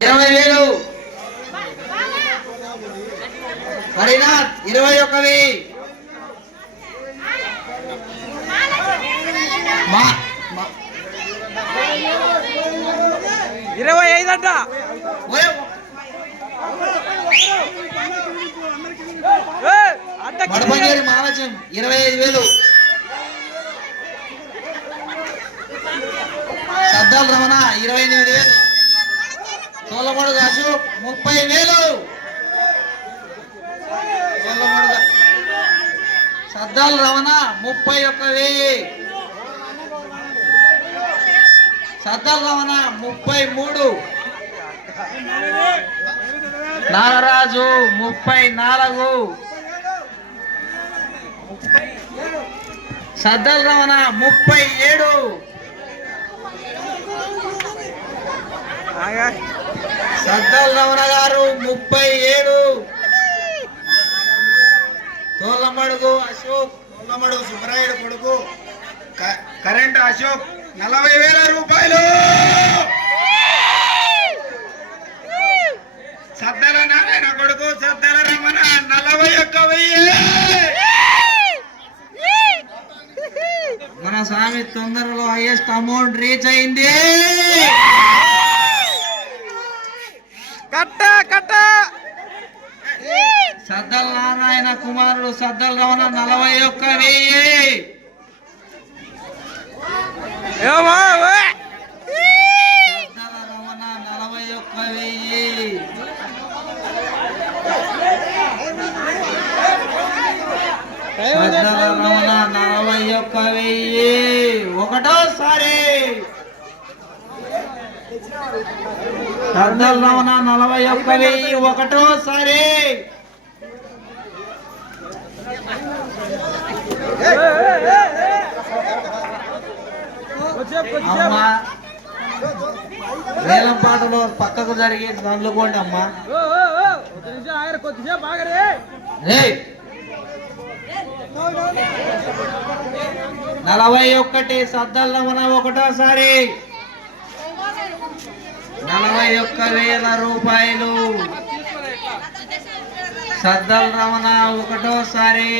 20,000 హరినాథ్ 21,000 25 అంట మడపంగేరి మహారాజం 25,000 సద్దాల రమణ 28,000 తోలమడుగు అశోక్ 30,000 సద్దాల రమణ 31,000 సద్దాల రమణ 33 నాగరాజు 34 సద్దాల రమణ 37 సద్దాల రమణ గారు 37 తోలమడుగు అశోక్ తోలమడుగు సుబ్బరాయుడు కొడుకు కరెంట్ అశోక్ 40,000 రూపాయలు. సద్దల నారాయణ కొడుకు సద్దల రమణ 41,000. మన స్వామి తొందరలో హైయెస్ట్ అమౌంట్ రీచ్ అయింది. కట్ట కట్ట సద్దల నారాయణ కుమారుడు సద్దల రమణ 41,000. సద్దల రమణ 41,000. సద్దల రమణ 41,000 ఒకటోసారి. సద్దల రమణ 41,000 ఒకటోసారి. అమ్మా వేలం పాటలో పక్కకు జరిగి చదువుకోండి అమ్మా. 41 సద్దల రమణ ఒకటోసారి 41,000 రూపాయలు. సద్దల రమణ ఒకటోసారి.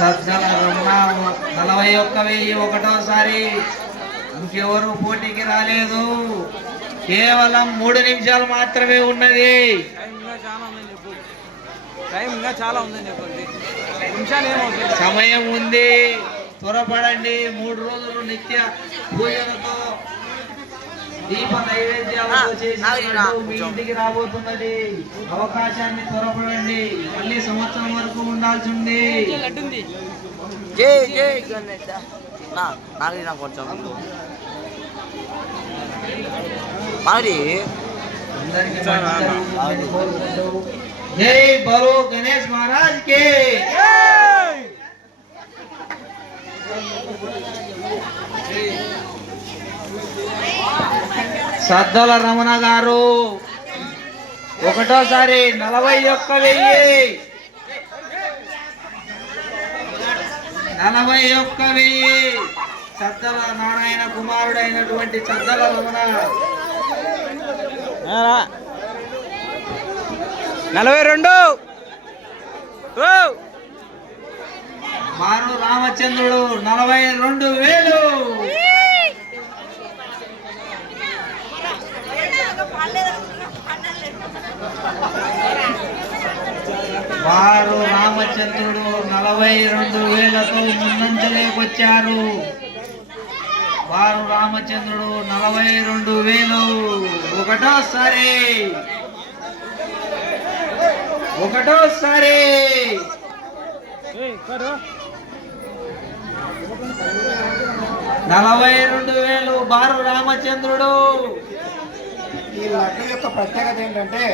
సద్దల రమణ 41,000 ఒకటోసారి. ఇంకెవరు పోటీకి రాలేదు. కేవలం 3 నిమిషాలు మాత్రమే ఉన్నది. సమయం ఉంది, త్వరపడండి. 3 రోజులు నిత్య పూజలతో దీప నైవేద్యాలతో చేసినట్టు మీ ఇంటికి రాబోతున్నది. అవకాశాన్ని త్వరపడండి. మళ్ళీ సంవత్సరం వరకు ఉండాల్సి ఉంది. జై బలో గణేష్ మహారాజ్ కే. సద్దల రమణ గారు ఒకటోసారి 41,000. 41,000 సద్దల నారాయణ కుమారుడైనటువంటి సద్దల రమణ. 42 మారు రామచంద్రుడు 42,000. వారు రామచంద్రుడు 42,000తో ముందంజలేకొచ్చారు. వారు రామచంద్రుడు 42,000 ఒకటోసారి. 42,000 బారు రామచంద్రుడు. ఈ లడ్డు యొక్క ప్రత్యేకత ఏంటంటే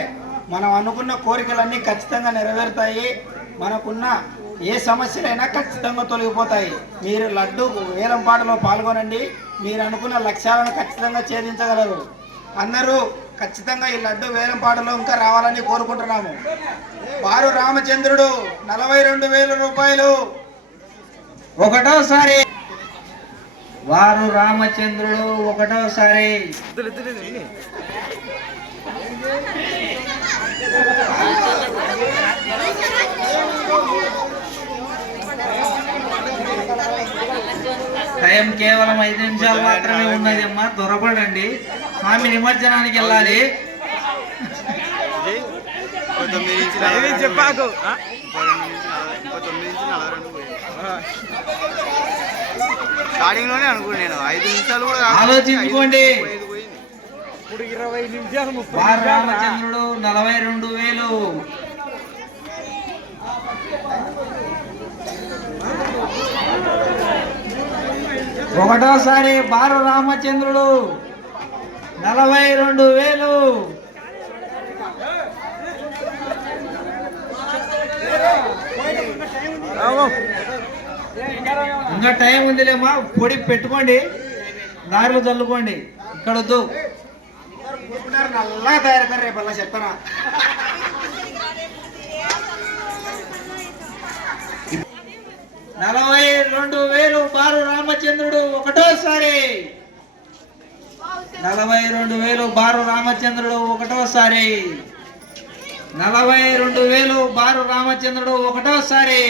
మనం అనుకున్న కోరికలన్నీ ఖచ్చితంగా నెరవేరుతాయి. మనకున్న ఏ సమస్యలైనా ఖచ్చితంగా తొలగిపోతాయి. మీరు లడ్డు వేలం పాటలో పాల్గొనండి. మీరు అనుకున్న లక్ష్యాలను ఖచ్చితంగా ఛేదించగలరు. అందరూ ఖచ్చితంగా ఈ లడ్డు వేలంపాటలో ఇంకా రావాలని కోరుకుంటున్నాము. వారు రామచంద్రుడు 42,000 రూపాయలు. ఒకటోసారి వారు రామచంద్రుడు ఒకటోసారి. టైం కేవలం 5 నిమిషాలు మాత్రమే ఉన్నది అమ్మా, త్వరపడండి. స్వామి నిమజ్జనానికి వెళ్ళాలి. చెప్పాకు స్టార్టింగ్ లోనే అనుకున్నాను నేను 5 నిమిషాలు కూడా ఆలోచించుకోండి. ఇప్పుడు 20 నిమిషాలు వారు రామచంద్రుడు 42,000. ఒకటోసారి బారు రామచంద్రుడు 42,000. ఇంకా టైం ఉందిలేమా, పొడి పెట్టుకోండి, దారిలో చల్లుకోండి. ఇక్కడ వద్దు. నల్లా తయారు రేపల్లా చెప్తానా. 42,000 బారు రామచంద్రుడు ఒకటోసారి. 42,000 బారు రామచంద్రుడు ఒకటోసారి. 42,000 బారు రామచంద్రుడు ఒకటోసారి.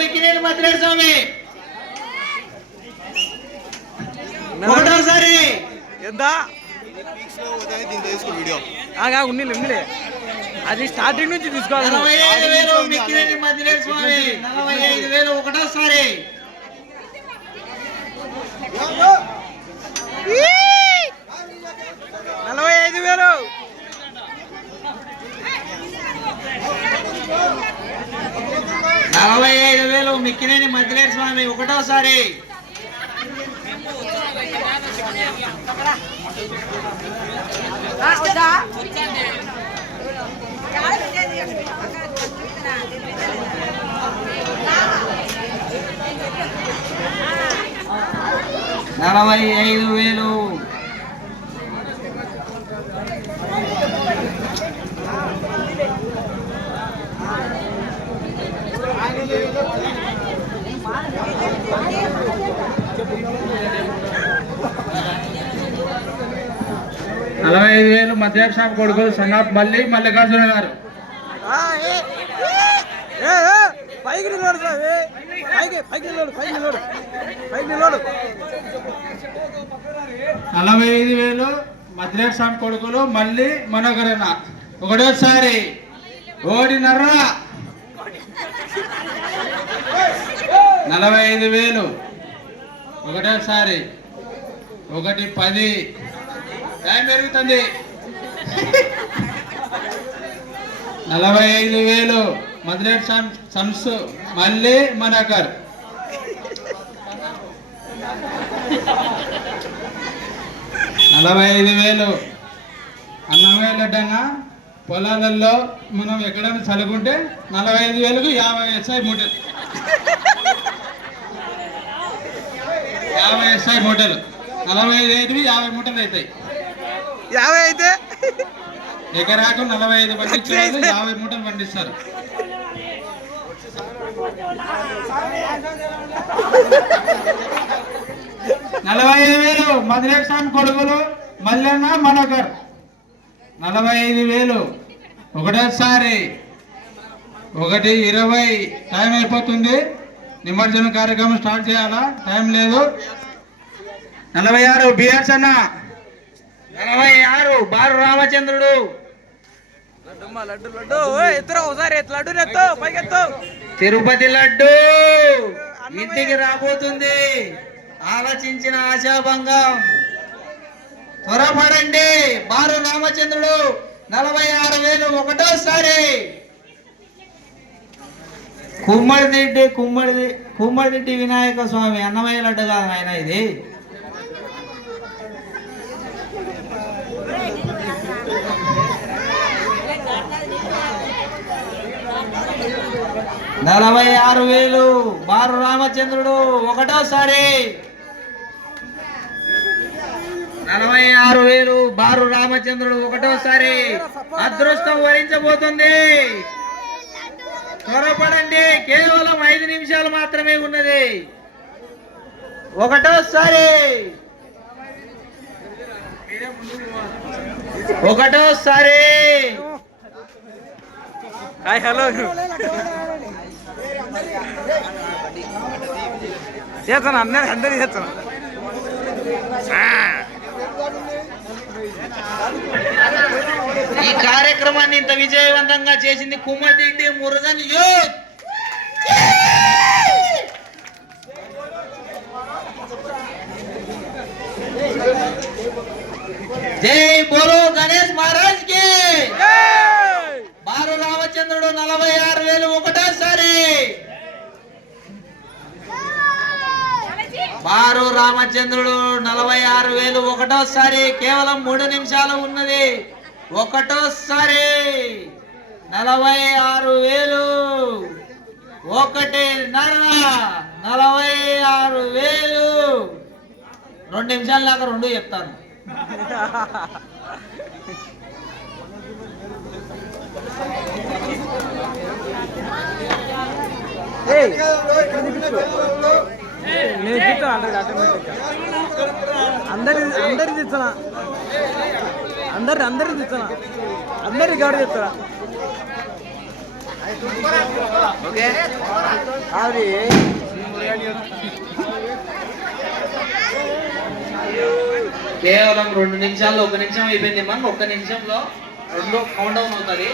మిక్కినేని మద్రేశ్వర స్వామి ఒకటోసారి. ఎంత వీడియో ఉన్నిలే అది స్టార్టింగ్ నుంచి తీసుకోవాలి. 45,000 మిక్కినేని మద్రేశ్వర స్వామి. 45,000 ఒకటోసారి. 45,000. 45,000 మిక్కినేని మద్రేశ్వర స్వామి ఒకటోసారి. 45,000. మద్రేశ్వర స్వామి కొడుకులు సన్నాప్ మల్లికార్జున గారు. పైకి నిలబడు స్వామి, పైకి నిలబడు, పైకి నిలబడు, పైకి నిలబడు. 45,000 మద్రేశ్వర స్వామి కొడుకులు మళ్ళీ మనోగరణ ఒకటోసారి. ఓడినర్ర 45,000 ఒకటోసారి. 110. టైం పెరుగుతుంది. 45,000 మద్రేశ్వర సంసు మళ్ళీ మనకర్. 45,000 అన్నమే లడ్డంగా పొలాలలో మనం ఎక్కడైనా చల్లుకుంటే 45,000కు 50 SI మూటలు. 50 SI మూటలు. 45,000వి 50 మూటలు అవుతాయి. 50 అయితే ఎకరాకు 45 పండించారు, 50 మూటలు పండిస్తారు. 45,000 మద్రేశ్వర స్వామి కొడుకులు మల్లన్న మనోకర్. 45,000 ఒకటోసారి. 1:20. టైం అయిపోతుంది. నిమజ్జన కార్యక్రమం స్టార్ట్ చేయాలా, టైం లేదు. 46 బిఆర్స్ అన్న. 46 బారు రామచంద్రుడు. లడ్డు లడ్డు ఎత్తురా ఒకసారి, లడ్డు ఎత్తు, పైకి ఎత్తు. తిరుపతి లడ్డు ఇంటికి రాబోతుంది. ఆలోచించిన ఆశాభంగం. త్వరపడండి. బారు రామచంద్రుడు 46,000 ఒకటోసారి. కుమ్మడిదిడ్డి వినాయక స్వామి అన్నమయ్య లడ్డు కాదు ఆయన ఇది. 46,000 బారు రామచంద్రుడు ఒకటోసారి. 46,000 బారు రామచంద్రుడు ఒకటోసారి. అదృష్టం వరించబోతుంది. త్వరపడండి, కేవలం 5 నిమిషాలు మాత్రమే ఉన్నది. ఒకటోసారి. హాయ్ హలో చేస్తాను, అందరి చేస్తాను. ఈ కార్యక్రమాన్ని ఇంత విజయవంతంగా చేసింది కుమ్మదిండి మురుగన్ యూత్. జై బోలో గణేష్ మహారాజ్ కి. బారు రామచంద్రుడు 46,000 ఒకటోసారి. బారు రామచంద్రుడు 46,000 ఒకటోసారి. కేవలం 3 నిమిషాలు ఉన్నది. ఒకటోసారి 46,000 46,000. 2 నిమిషాలు దాకా 2 చెప్తాను. నేను చెప్తాను అందరి చెప్తానా, అందరి చెప్తానా, అందరి గౌరవ చెప్తారా. ఓకే అది కేవలం 2 నిమిషాల్లో 1 నిమిషం అయిపోయింది. మనం 1 నిమిషంలో 2 కౌంట్ డౌన్ అవుతుంది.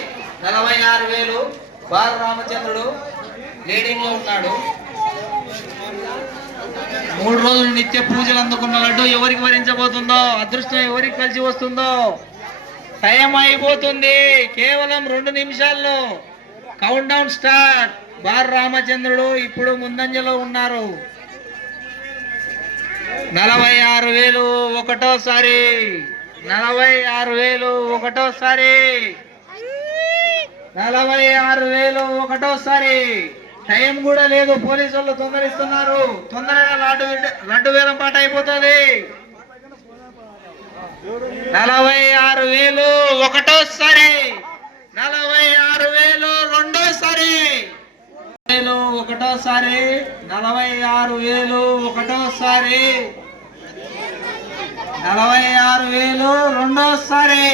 46,000 బారు రామచంద్రుడు లీడింగ్ లో ఉన్నాడు. 3 రోజులు నిత్య పూజలు అందుకున్న లడ్డు ఎవరికి వరించబోతుందో, అదృష్టం ఎవరికి కలిసి వస్తుందో. టైం అయిపోతుంది. కేవలం 2 నిమిషాల్లో కౌంట్ డౌన్ స్టార్ట్. బారు రామచంద్రుడు ఇప్పుడు ముందంజలో ఉన్నారు. 46,000 ఒకటోసారి. 46,000 ఒకటోసారి. 46,000 ఒకటోసారి. టైం కూడా లేదు, పోలీసు వాళ్ళు తొందరిస్తున్నారు. తొందరగా లడ్డు వేలం పాట అయిపోతుంది. 46,000 ఒకటోసారి. 46,000 రెండోసారి. ఒకటోసారి. 46,000 ఒకటోసారి. 46,000 రెండోసారి.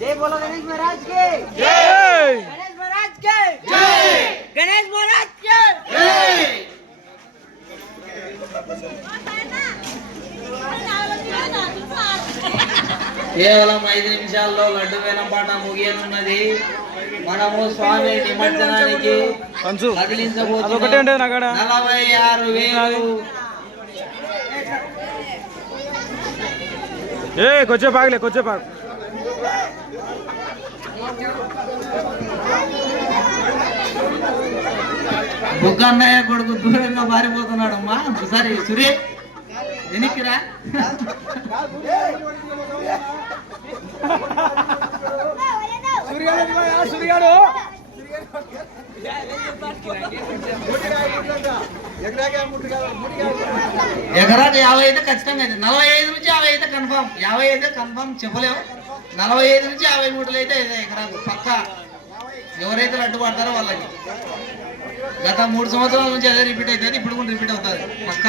जय बोलो गणेश महाराज के జై. गणेश महाराज के जय. गणेश महाराज के జై. కేవలం 5 నిమిషాల్లో లడ్డు వేలం పాట ముగియనున్నది. మనము స్వామి నిమజ్జనానికి పంచు అదొకటే కదిలించబోతున్నాం. ఉండేది నా కాడ. 46,000. కొంచెం పాగలే, కొంచెం పాగు. బుగ్గన్నయ్య కొడుకు దూరంగా మారిపోతున్నాడు. అమ్మా ఒకసారి సురే వెనక్కిరా. సూర్యాడు ఎకరాకి 50 అయితే ఖచ్చితంగా అయితే 45 నుంచి 50 అయితే కన్ఫామ్. 50 అయితే కన్ఫామ్ చెప్పలేము. 45 నుంచి 50 మూటలు అయితే ఎకరాకు పక్క. ఎవరైతే లడ్డు పడతారో వాళ్ళకి. గత 3 సంవత్సరాల నుంచి అదే రిపీట్ అవుతుంది. ఇప్పుడు కూడా రిపీట్ అవుతుంది పక్క.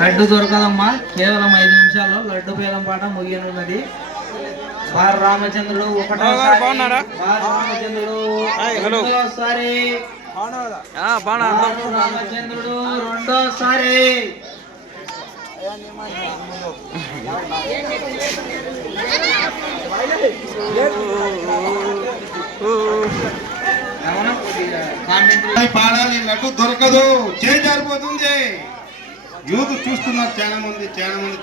లడ్డు దొరకదమ్మా. కేవలం 5 నిమిషాల్లో లడ్డు పేలం పాట ముగియనున్నది. బారు రామచంద్రుడు ఒకటోసారి. బాగున్నారా? బారు రామచంద్రుడు హాయ్, హలో. రెండోసారి. బాగా బారు రామచంద్రుడు రెండోసారి. పాడాలి, లడ్డు దొరకదు, చేయి జారిపోతుంది. యూత్ చూస్తున్నారు, చాలా మంది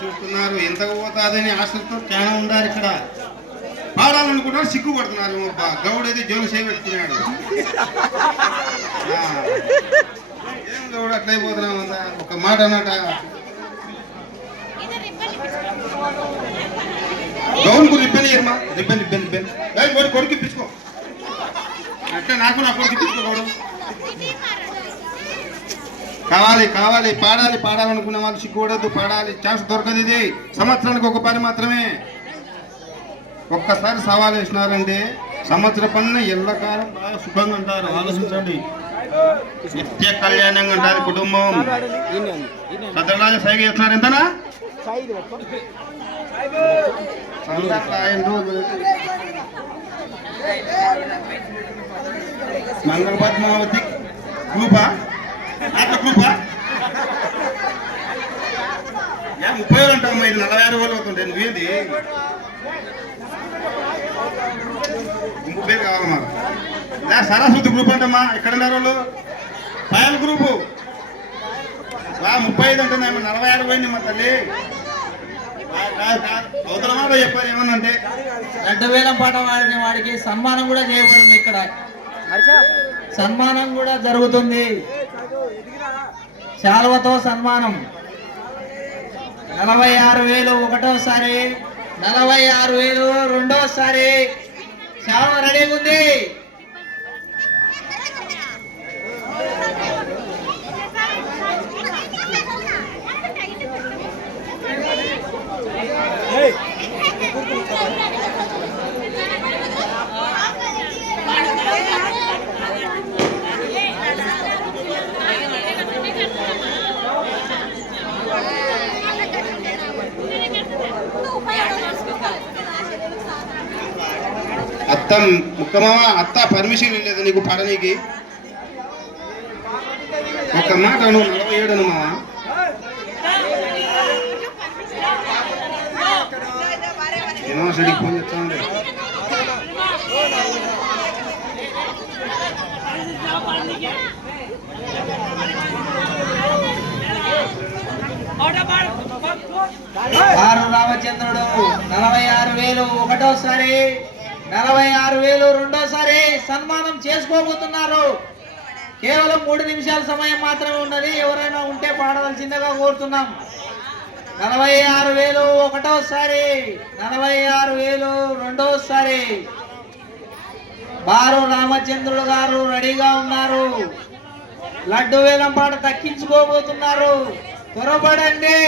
చూస్తున్నారు. ఎంతకు పోతాదని ఆశతో చాలా ఉండాలి ఇక్కడ. పాడాలనుకుంటారు సిగ్గుపడుతున్నారు. గౌడ్ అయితే జోలు చేయబెట్టుకున్నాడు. ఏం గౌడ్ అట్లా అయిపోతున్నాం అంతా ఒక మాట అన్నట. గౌన్కు రిబ్బన్ ఇయ్యమ్మా, రిబ్బన్ రిబ్బన్ రిబ్బన్ కొడుకు ఇప్పించుకో. అట్లా నాకు నా కొడుకు ఇప్పించుకో గౌడు. కావాలి కావాలి పాడాలి, పాడాలనుకునే వాళ్ళు సిగ్గుపడద్దు, పాడాలి. ఛాన్స్ దొరకదు. ఇది సంవత్సరానికి ఒక పని మాత్రమే. ఒక్కసారి సవాల్ వేసినారంటే సంవత్సర పన్ను ఎల్లకాలం బాగా సుఖంగా ఉంటారు. ఆలోచించండి. నిత్య కళ్యాణంగా ఉంటుంది కుటుంబం. సత్యరాజు సైగ చేస్తున్నారు. ఎంతనా మంగళ పద్మావతి గ్రూపా గ్రూపా 30 వేలు అంటావు. ఇది 46 వేలు అవుతుంటే నువ్వేంది 30 కావాలి మాకు. సరస్వతి గ్రూప్ అంటమ్మా. ఎక్కడున్నారు వాళ్ళు? పాయల్ గ్రూపు 35 అంటున్నా. 46 పోయింది మా తల్లి. అవతల మాట చెప్పారు ఏమన్నంటే 2000 పాట వాడిన వాడికి సన్మానం కూడా చేయబడింది. ఇక్కడ సన్మానం కూడా జరుగుతుంది. శాల్వతో సన్మానం. 46,000 ఒకటోసారి, 46,000 రెండోసారి. శాల్వ రెడీగా ఉంది. అత్త ముక్కమామ అత్త పర్మిషన్ లేదు నీకు పడనీకి. ఒక మాట నువ్వు 47 మామ. యూనివర్సిటీకి ఫోన్ చేస్తాను. ఆరు రామచంద్రుడు 46,000 ఒకటోసారి, 46,000 రెండోసారి సన్మానం చేసుకోబోతున్నారు. కేవలం 3 నిమిషాల సమయం మాత్రమే ఉన్నది. ఎవరైనా ఉంటే పాడవలసిందిగా కోరుతున్నాం. 46,000 ఒకటోసారి, 46,000 రెండోసారి. బారు రామచంద్రుడు గారు రెడీగా ఉన్నారు. లడ్డు వేలం పాట దక్కించుకోబోతున్నారు. త్వరపడండి.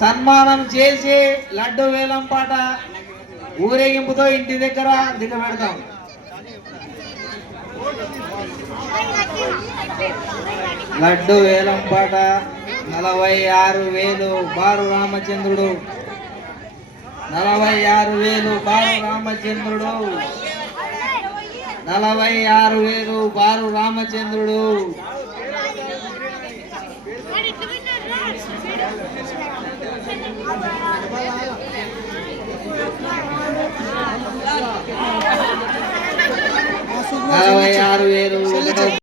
సన్మానం చేసి లడ్డు వేలం పాట ఊరేగింపుతో ఇంటి దగ్గర దిగబెడతాం. లడ్డు వేలం పాట 46,000 బారు రామచంద్రుడు. 46,000 బారు రామచంద్రుడు. 46,000 బారు రామచంద్రుడు. నలభై 46,000